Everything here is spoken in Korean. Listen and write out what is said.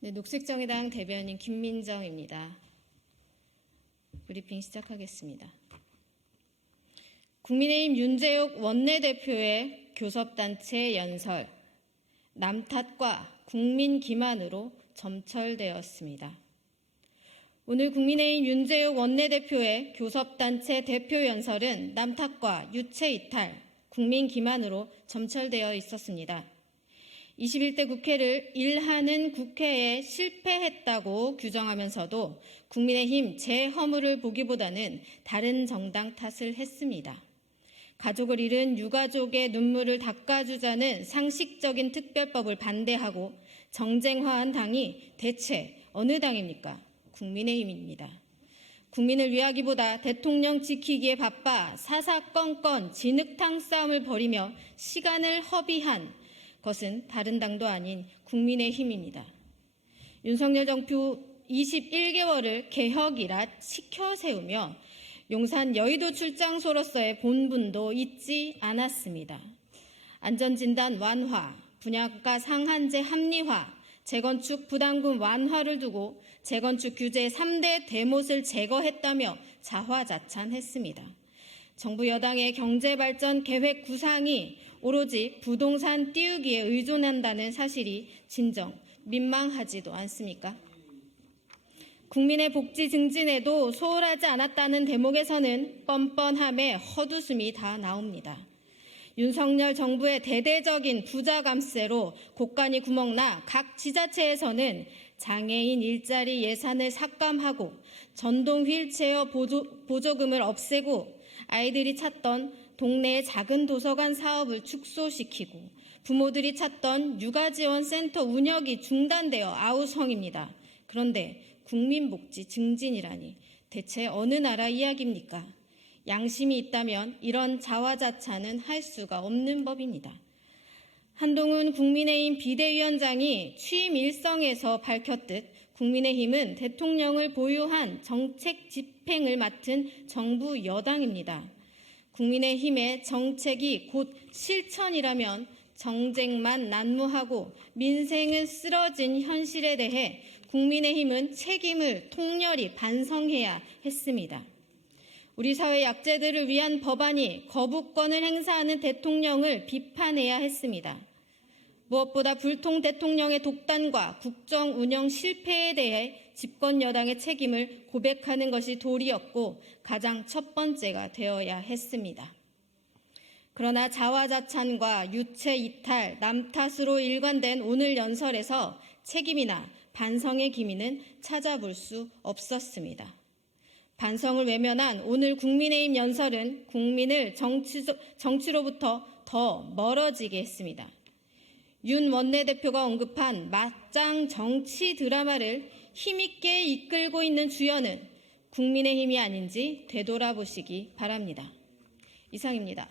네, 녹색정의당 대변인 김민정입니다. 브리핑 시작하겠습니다. 국민의힘 윤재욱 원내대표의 교섭단체 연설, 남 탓과 국민 기만으로 점철되었습니다. 오늘 국민의힘 윤재욱 원내대표의 교섭단체 대표 연설은 남 탓과 유체 이탈, 국민 기만으로 점철되어 있었습니다. 21대 국회를 일하는 국회에 실패했다고 규정하면서도 국민의힘 재허물을 보기보다는 다른 정당 탓을 했습니다. 가족을 잃은 유가족의 눈물을 닦아주자는 상식적인 특별법을 반대하고 정쟁화한 당이 대체 어느 당입니까? 국민의힘입니다. 국민을 위하기보다 대통령 지키기에 바빠 사사건건 진흙탕 싸움을 벌이며 시간을 허비한 것은 다른 당도 아닌 국민의힘입니다. 윤석열 정부 21개월을 개혁이라 시켜 세우며 용산 여의도 출장소로서의 본분도 잊지 않았습니다. 안전진단 완화, 분양가 상한제 합리화, 재건축 부담금 완화를 두고 재건축 규제 3대 대못을 제거했다며 자화자찬했습니다. 정부 여당의 경제발전 계획 구상이 오로지 부동산 띄우기에 의존한다는 사실이 진정 민망하지도 않습니까? 국민의 복지 증진에도 소홀하지 않았다는 대목에서는 뻔뻔함에 헛웃음이 다 나옵니다. 윤석열 정부의 대대적인 부자 감세로 곳간이 구멍나 각 지자체에서는 장애인 일자리 예산을 삭감하고 전동 휠체어 보조금을 없애고 아이들이 찾던 동네의 작은 도서관 사업을 축소시키고 부모들이 찾던 육아지원센터 운영이 중단되어 아우성입니다. 그런데 국민복지 증진이라니 대체 어느 나라 이야기입니까? 양심이 있다면 이런 자화자찬은 할 수가 없는 법입니다. 한동훈 국민의힘 비대위원장이 취임 일성에서 밝혔듯 국민의힘은 대통령을 보유한 정책 집행을 맡은 정부 여당입니다. 국민의힘의 정책이 곧 실천이라면 정쟁만 난무하고 민생은 쓰러진 현실에 대해 국민의힘은 책임을 통렬히 반성해야 했습니다. 우리 사회 약자들을 위한 법안이 거부권을 행사하는 대통령을 비판해야 했습니다. 무엇보다 불통 대통령의 독단과 국정 운영 실패에 대해 집권 여당의 책임을 고백하는 것이 도리였고 가장 첫 번째가 되어야 했습니다. 그러나 자화자찬과 유체 이탈, 남 탓으로 일관된 오늘 연설에서 책임이나 반성의 기미는 찾아볼 수 없었습니다. 반성을 외면한 오늘 국민의힘 연설은 국민을 정치로부터 더 멀어지게 했습니다. 윤 원내대표가 언급한 맞짱 정치 드라마를 힘있게 이끌고 있는 주연은 국민의힘이 아닌지 되돌아보시기 바랍니다. 이상입니다.